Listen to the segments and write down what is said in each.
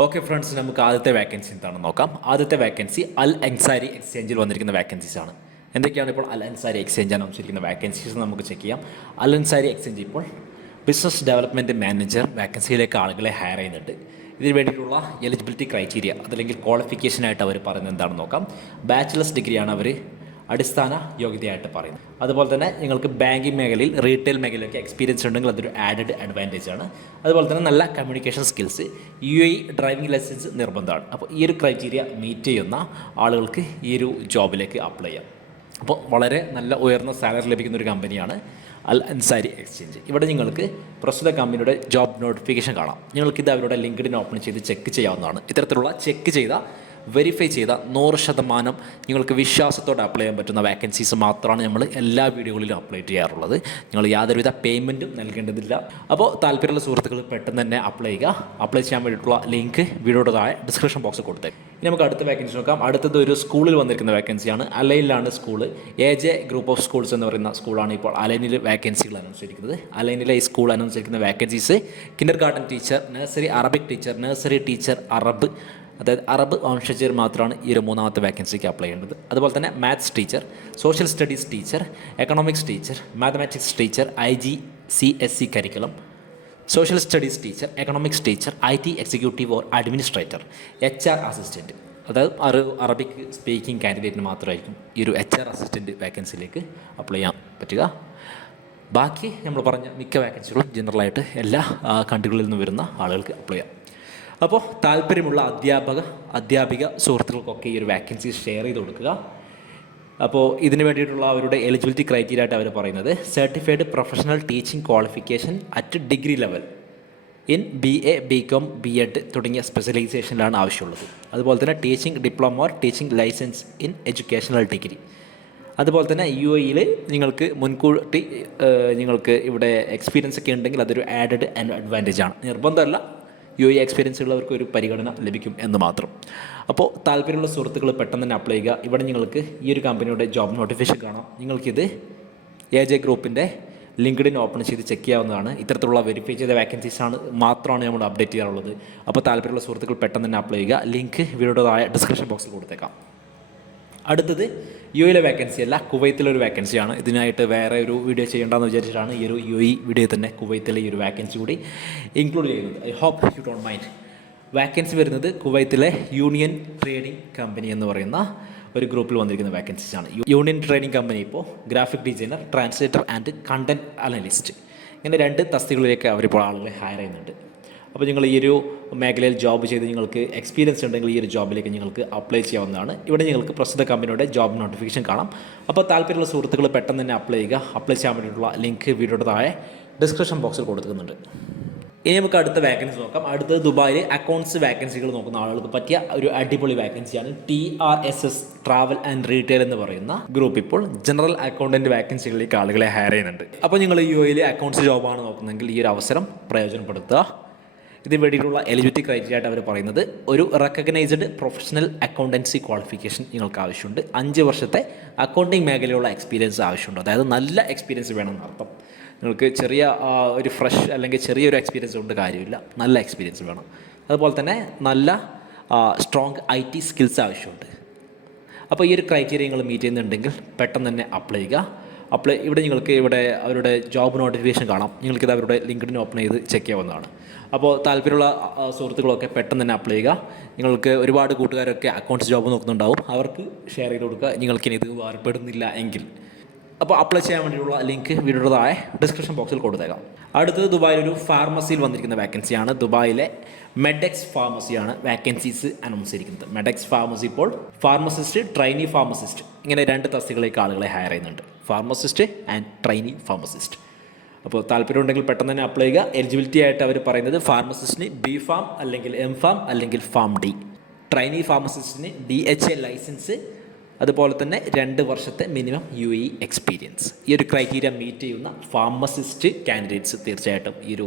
Okay friends നമുക്ക് ആദ്യത്തെ vacancy എന്താണെന്ന് നോക്കാം. ആദ്യത്തെ വേക്കൻസി അൽ അൻസാരി എക്സ്ചേഞ്ചിൽ വന്നിരിക്കുന്ന വേക്കൻസീസ് ആണ്. എന്തൊക്കെയാണ് ഇപ്പോൾ അൽ അൻസാരി എക്സ്ചേഞ്ച് ആണ് വെച്ചിരിക്കുന്ന വേക്കൻസീസ് നമുക്ക് ചെക്ക് ചെയ്യാം. അൽ അൻസാരി എക്സ്ചേഞ്ച് ഇപ്പോൾ ബിസിനസ് ഡെവലപ്മെന്റ് മാനേജർ വേക്കൻസിയിലേക്ക് ആളുകളെ ഹയർ ചെയ്യുന്നുണ്ട്. ഇതിന് വേണ്ടിയിട്ടുള്ള എലിജിബിലിറ്റി ക്രൈറ്റീരിയ അതല്ലെങ്കിൽ ക്വാളിഫിക്കേഷനായിട്ട് അവർ പറയുന്നത് എന്താണെന്ന് നോക്കാം. ബാച്ചിലേഴ്സ് ഡിഗ്രിയാണ് അവർ അടിസ്ഥാന യോഗ്യതയായിട്ട് പറയുന്നത് അതുപോലെ തന്നെ നിങ്ങൾക്ക് ബാങ്കിങ് മേഖലയിൽ റീറ്റെയിൽ മേഖലയിലൊക്കെ എക്സ്പീരിയൻസ് ഉണ്ടെങ്കിൽ അതൊരു ആഡഡ് അഡ്വാന്റേജ് ആണ്. അതുപോലെ തന്നെ നല്ല communication skills UAE driving licence നിർബന്ധമാണ്. അപ്പോൾ ഈ ഒരു ക്രൈറ്റീരിയ മീറ്റ് ചെയ്യുന്ന ആളുകൾക്ക് ഈ ഒരു ജോബിലേക്ക് അപ്ലൈ ചെയ്യാം. അപ്പോൾ വളരെ നല്ല ഉയർന്ന സാലറി ലഭിക്കുന്ന ഒരു കമ്പനിയാണ് അൽ അൻസാരി എക്സ്ചേഞ്ച് ഇവിടെ നിങ്ങൾക്ക് പ്രസ്തുത കമ്പനിയുടെ ജോബ് നോട്ടിഫിക്കേഷൻ കാണാം. നിങ്ങൾക്കിത് അവരുടെ ലിങ്ക്ഡിൻ ഓപ്പൺ ചെയ്ത് ചെക്ക് ചെയ്യാവുന്നതാണ്. ഇത്തരത്തിലുള്ള ചെക്ക് ചെയ്ത വെരിഫൈ ചെയ്ത നൂറ് ശതമാനം നിങ്ങൾക്ക് വിശ്വാസത്തോടെ അപ്ലൈ ചെയ്യാൻ പറ്റുന്ന വേക്കൻസീസ് മാത്രമാണ് നമ്മൾ എല്ലാ വീഡിയോകളിലും അപ്ലൈ ചെയ്യാറുള്ളത്. നിങ്ങൾ യാതൊരുവിധ പേയ്മെന്റും നൽകേണ്ടതില്ല. അപ്പോൾ താല്പര്യമുള്ള സുഹൃത്തുക്കൾ പെട്ടെന്ന് തന്നെ അപ്ലൈ ചെയ്യുക. അപ്ലൈ ചെയ്യാൻ വേണ്ടിയിട്ടുള്ള ലിങ്ക് വീഡിയോയുടെ താഴെ ഡിസ്ക്രിപ്ഷൻ ബോക്സ് കൊടുത്തേക്ക്. ഇനി നമുക്ക് അടുത്ത വേക്കൻസി നോക്കാം. അടുത്തത് ഒരു സ്കൂളിൽ വന്നിരിക്കുന്ന വേക്കൻസിയാണ് അലൈനിലാണ് school A J group of schools എന്ന് പറയുന്ന സ്കൂളാണ് ഇപ്പോൾ അലൈനിൽ വേക്കൻസികൾ അനൗൺസ് ചെയ്തിരിക്കുന്നത് അലൈനിലെ ഈ സ്കൂൾ അനൗൺസ് ചെയ്തിരിക്കുന്ന vacancies kindergarten teacher nursery Arabic teacher nursery teacher Arab അതായത് അറബ് വംശജർ മാത്രമാണ് ഈ ഒരു മൂന്നാമത്തെ വേക്കൻസിക്ക് അപ്ലൈ ചെയ്യേണ്ടത് അതുപോലെ തന്നെ maths teacher social studies teacher economics teacher mathematics teacher I G C S E curriculum social studies teacher economics teacher I T executive or administrator H R assistant അതായത് അറ അറബിക് സ്പീക്കിംഗ് കാൻഡിഡേറ്റിന് മാത്രമായിരിക്കും ഈ ഒരു H R assistant വേക്കൻസിയിലേക്ക് apply ചെയ്യാൻ പറ്റുക. ബാക്കി നമ്മൾ പറഞ്ഞ മിക്ക വേക്കൻസികളും ജനറലായിട്ട് എല്ലാ കൺട്രികളിൽ നിന്ന് വരുന്ന ആളുകൾക്ക് അപ്ലൈ ചെയ്യാം. അപ്പോൾ താല്പര്യമുള്ള അധ്യാപക അധ്യാപിക സുഹൃത്തുക്കൾക്കൊക്കെ ഈ ഒരു വാക്കൻസി ഷെയർ ചെയ്ത് കൊടുക്കുക. അപ്പോൾ ഇതിന് വേണ്ടിയിട്ടുള്ള അവരുടെ എലിജിബിലിറ്റി ക്രൈറ്റീരിയ ആയിട്ട് അവർ പറയുന്നത് certified professional teaching qualification at degree level in B A B com B ed തുടങ്ങിയ സ്പെഷ്യലൈസേഷനിലാണ് ആവശ്യമുള്ളത്. അതുപോലെ തന്നെ teaching diploma or teaching licence in educational degree അതുപോലെ തന്നെ യു എയിൽ നിങ്ങൾക്ക് മുൻകൂട്ടി നിങ്ങൾക്ക് ഇവിടെ എക്സ്പീരിയൻസ് ഒക്കെ ഉണ്ടെങ്കിൽ അതൊരു ആഡഡ് അഡ്വാന്റേജ് ആണ്. നിർബന്ധമല്ല യു എ എക്സ്പീരിയൻസ് ഉള്ളവർക്ക് ഒരു പരിഗണന ലഭിക്കും എന്ന് മാത്രം. അപ്പോൾ താല്പര്യമുള്ള സുഹൃത്തുക്കൾ പെട്ടെന്ന് തന്നെ അപ്ലൈ ചെയ്യുക. ഇവിടെ നിങ്ങൾക്ക് ഈ ഒരു കമ്പനിയുടെ ജോബ് നോട്ടിഫിക്കേഷൻ കാണാം. നിങ്ങൾക്കിത് എ ജെ ഗ്രൂപ്പിന്റെ ലിങ്ക്ഡിൻ ഓപ്പൺ ചെയ്ത് ചെക്ക് ചെയ്യാവുന്നതാണ്. ഇത്തരത്തിലുള്ള വെരിഫൈ ചെയ്ത വേക്കൻസീസ് ആണ് മാത്രമാണ് നമ്മൾ അപ്ഡേറ്റ് ചെയ്യാറുള്ളത്. അപ്പോൾ താല്പര്യമുള്ള സുഹൃത്തുക്കൾ പെട്ടെന്ന് തന്നെ അപ്ലൈ ചെയ്യുക. ലിങ്ക് വീഡിയോയുടെ ഡിസ്ക്രിപ്ഷൻ ബോക്സിൽ കൊടുത്തേക്കാം. അടുത്തത് യു എയിലെ വേക്കൻസി അല്ല കുവൈത്തിലെ ഒരു വേക്കൻസിയാണ് ഇതിനായിട്ട് വേറെ ഒരു വീഡിയോ ചെയ്യേണ്ടെന്ന് വിചാരിച്ചിട്ടാണ് ഈ ഒരു യു ഇ വീഡിയോ തന്നെ കുവൈത്തിലെ ഈ ഒരു വേക്കൻസി കൂടി ഇൻക്ലൂഡ് ചെയ്യുന്നത്. I hope you don't mind vacancy വരുന്നത് കുവൈത്തിലെ യൂണിയൻ ട്രേഡിംഗ് കമ്പനി എന്ന് പറയുന്ന ഒരു ഗ്രൂപ്പിൽ വന്നിരിക്കുന്ന വേക്കൻസീസ് ആണ്. യൂണിയൻ ട്രേഡിംഗ് കമ്പനി ഇപ്പോൾ graphic designer translator and content analyst ഇങ്ങനെ രണ്ട് തസ്തികളിലേക്ക് അവരിപ്പോൾ ആളുകളെ ഹയർ ചെയ്യുന്നുണ്ട്. അപ്പോൾ നിങ്ങൾ ഈ ഒരു മേഖലയിൽ ജോബ് ചെയ്ത് നിങ്ങൾക്ക് എക്സ്പീരിയൻസ് ഉണ്ടെങ്കിൽ ഈ ഒരു ജോബിലേക്ക് നിങ്ങൾക്ക് അപ്ലൈ ചെയ്യാവുന്നതാണ്. ഇവിടെ നിങ്ങൾക്ക് പ്രസ്തുത കമ്പനിയുടെ ജോബ് നോട്ടിഫിക്കേഷൻ കാണാം. അപ്പോൾ താല്പര്യമുള്ള സുഹൃത്തുക്കൾ പെട്ടെന്ന് തന്നെ അപ്ലൈ ചെയ്യുക. അപ്ലൈ ചെയ്യാൻ വേണ്ടിയിട്ടുള്ള ലിങ്ക് വീഡിയോയുടെ താഴെ ഡിസ്ക്രിപ്ഷൻ ബോക്സിൽ കൊടുക്കുന്നുണ്ട് ഇനി നമുക്ക് അടുത്ത വാക്കൻസി നോക്കാം. അടുത്തത് ദുബായിൽ അക്കൗണ്ട്സ് വാക്കൻസികൾ നോക്കുന്ന ആളുകൾക്ക് പറ്റിയ ഒരു അടിപൊളി വാക്കൻസിയാണ് T R S S travel and retail എന്ന് പറയുന്ന ഗ്രൂപ്പ് ഇപ്പോൾ ജനറൽ അക്കൗണ്ടന്റ് വാക്കൻസികളിലേക്ക് ആളുകളെ ഹയർ ചെയ്യുന്നുണ്ട്. അപ്പോൾ നിങ്ങൾ യു എയിൽ അക്കൗണ്ട്സ് ജോബാണ് നോക്കുന്നതെങ്കിൽ ഈ ഒരു അവസരം പ്രയോജനപ്പെടുത്തുക. ഇതിന് വേണ്ടിയിട്ടുള്ള എലിജിബിലിറ്റി ക്രൈറ്റീരിയ ആയിട്ട് അവർ പറയുന്നത് ഒരു റെക്കഗ്നൈസ്ഡ് പ്രൊഫഷണൽ അക്കൗണ്ടൻസി ക്വാളിഫിക്കേഷൻ നിങ്ങൾക്ക് ആവശ്യമുണ്ട്. അഞ്ച് വർഷത്തെ അക്കൗണ്ടിങ് മേഖലയുള്ള എക്സ്പീരിയൻസ് ആവശ്യമുണ്ട്. അതായത് നല്ല എക്സ്പീരിയൻസ് വേണം എന്നർത്ഥം നിങ്ങൾക്ക് ചെറിയ ഒരു ഫ്രഷ് അല്ലെങ്കിൽ ചെറിയൊരു എക്സ്പീരിയൻസ് കൊണ്ട് കാര്യമില്ല. നല്ല എക്സ്പീരിയൻസ് വേണം. അതുപോലെ തന്നെ നല്ല സ്ട്രോങ് ഐ ടി സ്കിൽസ് ആവശ്യമുണ്ട്. അപ്പോൾ ഈ ഒരു ക്രൈറ്റീരിയ നിങ്ങൾ മീറ്റ് ചെയ്യുന്നുണ്ടെങ്കിൽ പെട്ടെന്ന് തന്നെ അപ്ലൈ ചെയ്യുക. അപ്ലൈ ഇവിടെ നിങ്ങൾക്ക് ഇവിടെ അവരുടെ ജോബ് നോട്ടിഫിക്കേഷൻ കാണാം. നിങ്ങൾക്കിത് അവരുടെ ലിങ്ക്ഡിൻ ഓപ്പൺ ചെയ്ത് ചെക്ക് ചെയ്യാവുന്നതാണ്. അപ്പോൾ താല്പര്യമുള്ള സുഹൃത്തുക്കളൊക്കെ പെട്ടെന്ന് തന്നെ അപ്ലൈ ചെയ്യുക. നിങ്ങൾക്ക് ഒരുപാട് കൂട്ടുകാരൊക്കെ അക്കൗണ്ട്സ് ജോബ് നോക്കുന്നുണ്ടാവും. അവർക്ക് ഷെയർ ചെയ്ത് കൊടുക്കുക. നിങ്ങൾക്കിനി ഇത് ഉപകാരപ്പെടുന്നില്ല എങ്കിൽ. അപ്പോൾ അപ്ലൈ ചെയ്യാൻ വേണ്ടിയുള്ള ലിങ്ക് വീഡിയോയുടെ ഡിസ്ക്രിപ്ഷൻ ബോക്സിൽ കൊടുത്തേക്കാം. അടുത്തത് ദുബായിൽ ഒരു ഫാർമസിയിൽ വന്നിരിക്കുന്ന വാക്കൻസിയാണ് ദുബായിലെ മെഡെക്സ് ഫാർമസിയാണ് വാക്കൻസീസ് അനൗൺസ് ചെയ്തിരിക്കുന്നത്. മെഡെക്സ് ഫാർമസി ഇപ്പോൾ ഫാർമസിസ്റ്റ് ട്രെയിനി ഫാർമസിസ്റ്റ് ഇങ്ങനെ രണ്ട് തസ്തികളിലേക്ക് ആളുകളെ ഹയർ ചെയ്യുന്നുണ്ട്. ഫാർമസിസ്റ്റ് ആൻഡ് ട്രെയിനി ഫാർമസിസ്റ്റ് അപ്പോൾ താല്പര്യമുണ്ടെങ്കിൽ പെട്ടെന്ന് തന്നെ അപ്ലൈ ചെയ്യുക. എലിജിബിലിറ്റി ആയിട്ട് അവർ പറയുന്നത് ഫാർമസിസ്റ്റിന് ബി ഫാം അല്ലെങ്കിൽ എം ഫാം അല്ലെങ്കിൽ ഫാം ഡി ട്രൈനി ഫാർമസിസ്റ്റിന് ഡി എച്ച് എ ലൈസൻസ് അതുപോലെ തന്നെ രണ്ട് വർഷത്തെ മിനിമം യു ഇ എക്സ്പീരിയൻസ് ഈ ഒരു ക്രൈറ്റീരിയ മീറ്റ് ചെയ്യുന്ന ഫാർമസിസ്റ്റ് കാൻഡിഡേറ്റ്സ് തീർച്ചയായിട്ടും ഈ ഒരു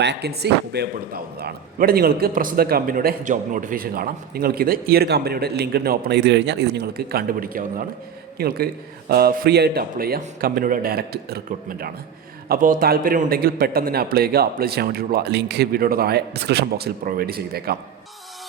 വാക്കൻസി ഉപയോഗപ്പെടുത്താവുന്നതാണ്. ഇവിടെ നിങ്ങൾക്ക് പ്രസ്തുത കമ്പനിയുടെ ജോബ് നോട്ടിഫിക്കേഷൻ കാണാം. നിങ്ങൾക്കിത് ഈ ഒരു കമ്പനിയുടെ ലിങ്കിഡിന് ഓപ്പൺ ചെയ്ത് കഴിഞ്ഞാൽ ഇത് നിങ്ങൾക്ക് കണ്ടുപിടിക്കാവുന്നതാണ്. നിങ്ങൾക്ക് ഫ്രീ ആയിട്ട് അപ്ലൈ ചെയ്യാം. കമ്പനിയുടെ ഡയറക്റ്റ് റിക്രൂട്ട്മെന്റ് ആണ്. അപ്പോൾ താല്പര്യമുണ്ടെങ്കിൽ പെട്ടെന്ന് തന്നെ അപ്ലൈ ചെയ്യുക. അപ്ലൈ ചെയ്യാൻ വേണ്ടിയിട്ടുള്ള ലിങ്ക് വീഡിയോയുടെ താഴെ ഡിസ്ക്രിപ്ഷൻ ബോക്സിൽ പ്രൊവൈഡ് ചെയ്തേക്കാം.